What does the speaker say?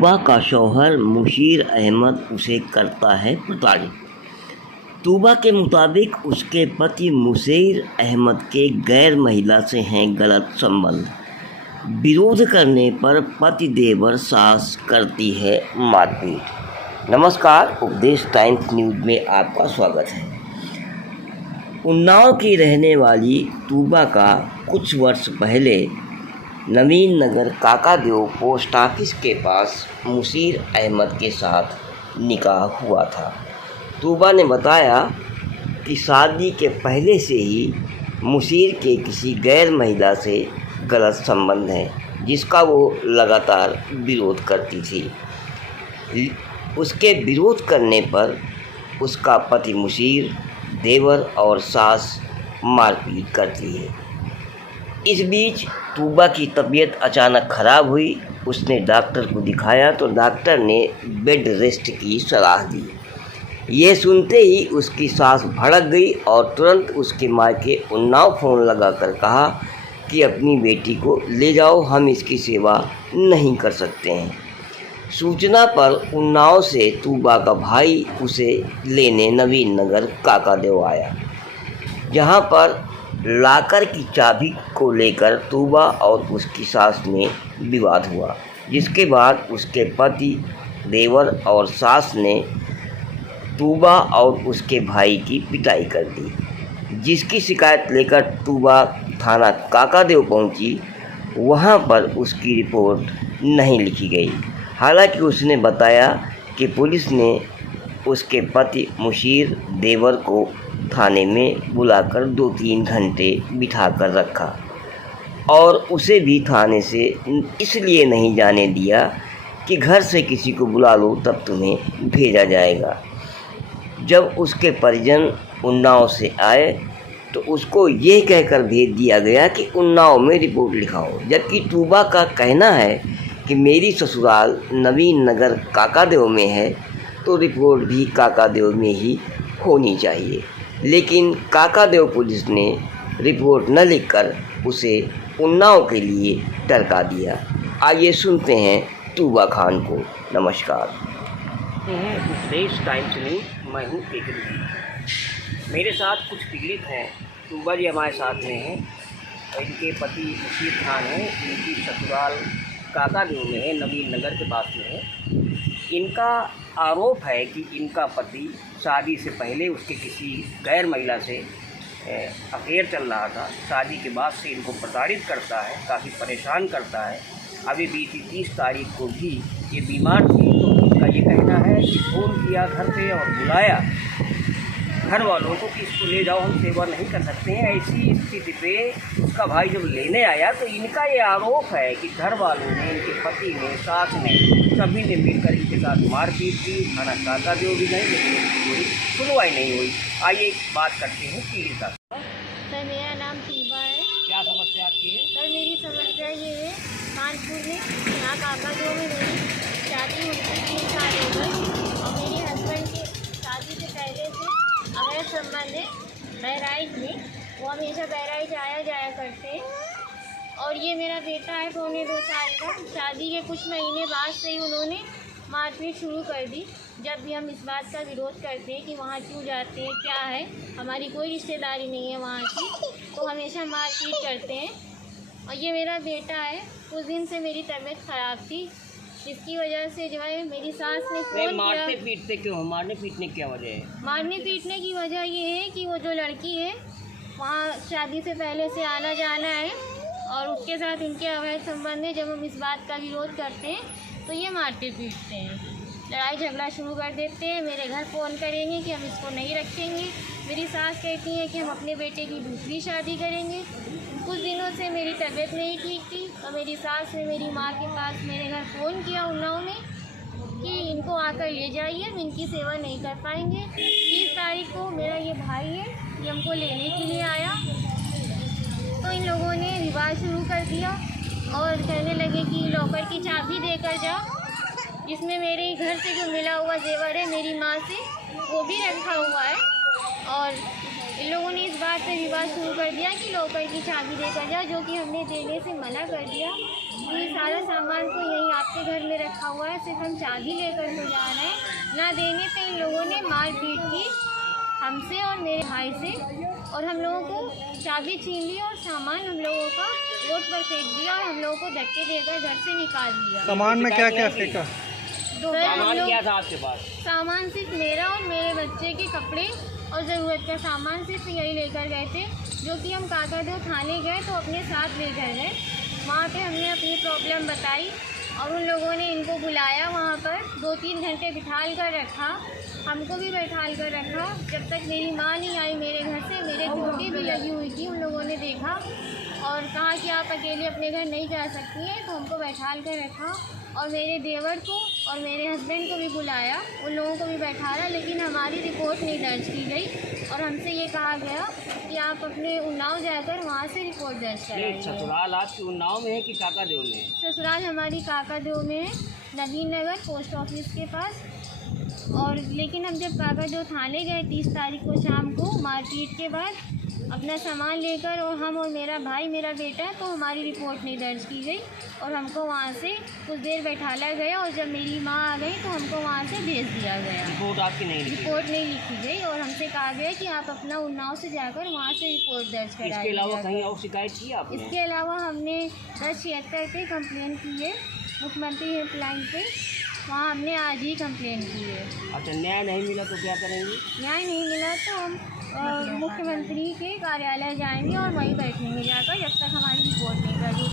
तूबा का शौहर मुशीर अहमद उसे करता है प्रताड़ित। तूबा के मुताबिक उसके पति मुशीर अहमद के गैर महिला से हैं गलत संबंध। विरोध करने पर पति देवर सास करती है मारपीट। नमस्कार, उपदेश टाइम्स न्यूज़ में आपका स्वागत है। उन्नाव की रहने वाली तूबा का कुछ वर्ष पहले नवीन नगर काकादेव पोस्ट ऑफिस के पास मुशीर अहमद के साथ निकाह हुआ था। तूबा ने बताया कि शादी के पहले से ही मुशीर के किसी गैर महिला से गलत संबंध है, जिसका वो लगातार विरोध करती थी। उसके विरोध करने पर उसका पति मुशीर, देवर और सास मारपीट करती है। इस बीच तूबा की तबीयत अचानक ख़राब हुई। उसने डॉक्टर को दिखाया तो डॉक्टर ने बेड रेस्ट की सलाह दी। ये सुनते ही उसकी सास भड़क गई और तुरंत उसके मायके उन्नाव फ़ोन लगाकर कहा कि अपनी बेटी को ले जाओ, हम इसकी सेवा नहीं कर सकते हैं। सूचना पर उन्नाव से तूबा का भाई उसे लेने नवीन नगर काकादेव आया, जहां पर लाकर की चाबी को लेकर तूबा और उसकी सास में विवाद हुआ, जिसके बाद उसके पति, देवर और सास ने तूबा और उसके भाई की पिटाई कर दी, जिसकी शिकायत लेकर तूबा थाना काकादेव पहुंची। वहां पर उसकी रिपोर्ट नहीं लिखी गई। हालांकि उसने बताया कि पुलिस ने उसके पति मुशीर देवर को थाने में बुलाकर 2-3 घंटे बिठा कर रखा और उसे भी थाने से इसलिए नहीं जाने दिया कि घर से किसी को बुला लो तब तुम्हें भेजा जाएगा। जब उसके परिजन उन्नाव से आए तो उसको ये कहकर भेज दिया गया कि उन्नाव में रिपोर्ट लिखाओ, जबकि तूबा का कहना है कि मेरी ससुराल नवीन नगर काकादेव में है तो रिपोर्ट भी काकादेव में ही होनी चाहिए। लेकिन काकादेव पुलिस ने रिपोर्ट न लिखकर उसे उन्नाव के लिए टरका दिया। आइए सुनते हैं तूबा खान को। नमस्कार। उपदेश टाइम्स न्यूज़, मैं हूँ केकरी। मेरे साथ कुछ पीड़ित हैं। तूबा जी हमारे साथ में हैं। इनके पति मुशीर खान हैं। इनकी ससुराल काकादेव में है, नवीन नगर के पास में है। इनका आरोप है कि इनका पति शादी से पहले उसके किसी गैर महिला से अफेयर चल रहा था। शादी के बाद से इनको प्रताड़ित करता है, काफ़ी परेशान करता है। अभी बीती 30 तारीख को भी ये बीमार थी तो इनका ये कहना है कि फ़ोन किया घर पे और बुलाया घर वालों को कि इसको ले जाओ, हम सेवा नहीं कर सकते हैं। ऐसी स्थिति पे उसका भाई जब लेने आया तो इनका ये आरोप है कि घर वालों ने, इनके पति ने, सास ने, सभी ने मिलकर इनके साथ मारपीट की। थाना काकादेव भी गए लेकिन कोई सुनवाई नहीं हुई। आइए बात करते हैं पीड़िता। सर, मेरा नाम तूबा है। क्या समस्या आपकी है? सर, मेरी समस्या ये है, कानपुर में यहाँ काकादेव में मेरी शादी हुई थी 3 साल हो गए और मेरे हस्बैंड के शादी से पहले से अवैध संबंध है बहराइच में। वो हमेशा बहराइच आया जाया करते हैं और ये मेरा बेटा है 1.25 साल का। शादी के कुछ महीने बाद से ही उन्होंने मारपीट शुरू कर दी। जब भी हम इस बात का विरोध करते हैं कि वहाँ क्यों जाते हैं, क्या है, हमारी कोई रिश्तेदारी नहीं है वहाँ की, तो हमेशा मारपीट करते हैं। और ये मेरा बेटा है। कुछ दिन से मेरी तबीयत ख़राब थी, जिसकी वजह से जो है मेरी सास ने फ़ोन किया। मारते पीटते क्यों? मारने पीटने की क्या वजह है? मारने पीटने की वजह ये है कि वो जो लड़की है वहाँ शादी से पहले से आना जाना है और उसके साथ इनके अवैध संबंध है। जब हम इस बात का विरोध करते हैं तो ये मारते पीटते हैं, लड़ाई झगड़ा शुरू कर देते हैं। मेरे घर फ़ोन करेंगे कि हम इसको नहीं रखेंगे। मेरी सास कहती है कि हम अपने बेटे की दूसरी शादी करेंगे। कुछ दिनों से मेरी तबीयत नहीं ठीक थी तो मेरी सास ने मेरी माँ के पास मेरे घर फ़ोन किया उन्नाव में कि इनको आकर ले जाइए, हम इनकी सेवा नहीं कर पाएंगे। 30 तारीख को मेरा ये भाई है, ये हमको लेने के लिए आया तो इन लोगों ने विवाद शुरू कर दिया और कहने लगे कि लॉकर की चाबी देकर जाओ, जिसमें मेरे घर से जो मिला हुआ जेवर है मेरी माँ से वो भी रखा हुआ है। और इन लोगों ने इस बात पे विवाद शुरू कर दिया कि लॉकर की चाबी देकर जाओ, जो कि हमने देने से मना कर दिया। कि सारा सामान तो यहीं आपके घर में रखा हुआ है, सिर्फ हम चाबी लेकर तो जा रहे हैं। ना देने पे इन लोगों ने मारपीट की हमसे और मेरे भाई से, और हम लोगों को चाबी छीन ली और सामान हम लोगों का रोड पर फेंक दिया और हम लोगों को धक्के देकर घर से निकाल दिया। सामान में क्या क्या फेंका? सर, हम सामान लोग क्या था आपके पास? सामान सिर्फ मेरा और मेरे बच्चे के कपड़े और ज़रूरत का सामान सिर्फ यही लेकर गए थे, जो कि हम काकादेव थाने गए तो अपने साथ लेकर गए। वहाँ पे हमने अपनी प्रॉब्लम बताई और उन लोगों ने इनको बुलाया, वहाँ पर 2-3 घंटे बिठाल कर रखा, हमको भी बैठाल कर रखा। जब तक मेरी माँ नहीं आई मेरे घर से, मेरे ड्यूटी भी लगी हुई थी, उन लोगों ने देखा और कहा कि आप अकेले अपने घर नहीं जा सकती हैं, तो हमको बैठाल कर रखा। और मेरे देवर को और मेरे हस्बैंड को भी बुलाया, उन लोगों को भी बैठाया, लेकिन हमारी रिपोर्ट नहीं दर्ज की गई और हमसे ये कहा गया कि आप अपने उन्नाव जाकर वहाँ से रिपोर्ट दर्ज कराइए। ससुराल आपकी उन्नाव में है कि काकादेव में है? ससुराल हमारी काकादेव में है, नवीन नगर पोस्ट ऑफिस के पास। और लेकिन हम जब काकादेव थाने गए 30 तारीख को शाम को मारपीट के बाद अपना सामान लेकर, और हम और मेरा भाई मेरा बेटा, तो हमारी रिपोर्ट नहीं दर्ज की गई और हमको वहाँ से कुछ देर बैठाला गया और जब मेरी माँ आ गई तो हमको वहाँ से भेज दिया गया। रिपोर्ट आपकी नहीं लिखी? रिपोर्ट नहीं लिखी गई और हमसे कहा गया कि आप अपना उन्नाव से जाकर वहाँ से रिपोर्ट दर्ज कराइए। इसके अलावा कहीं और शिकायत की आपने? इसके अलावा हमने 1076 पे कंप्लेन की है, मुख्यमंत्री हेल्पलाइन पे, वहाँ हमने आज ही कंप्लेन की है। अच्छा, न्याय नहीं मिला तो क्या करेंगे? न्याय नहीं मिला तो हम मुख्यमंत्री के कार्यालय जाएंगे और वहीं बैठेंगे जाकर, जब तक हमारी रिपोर्ट नहीं दर्ज।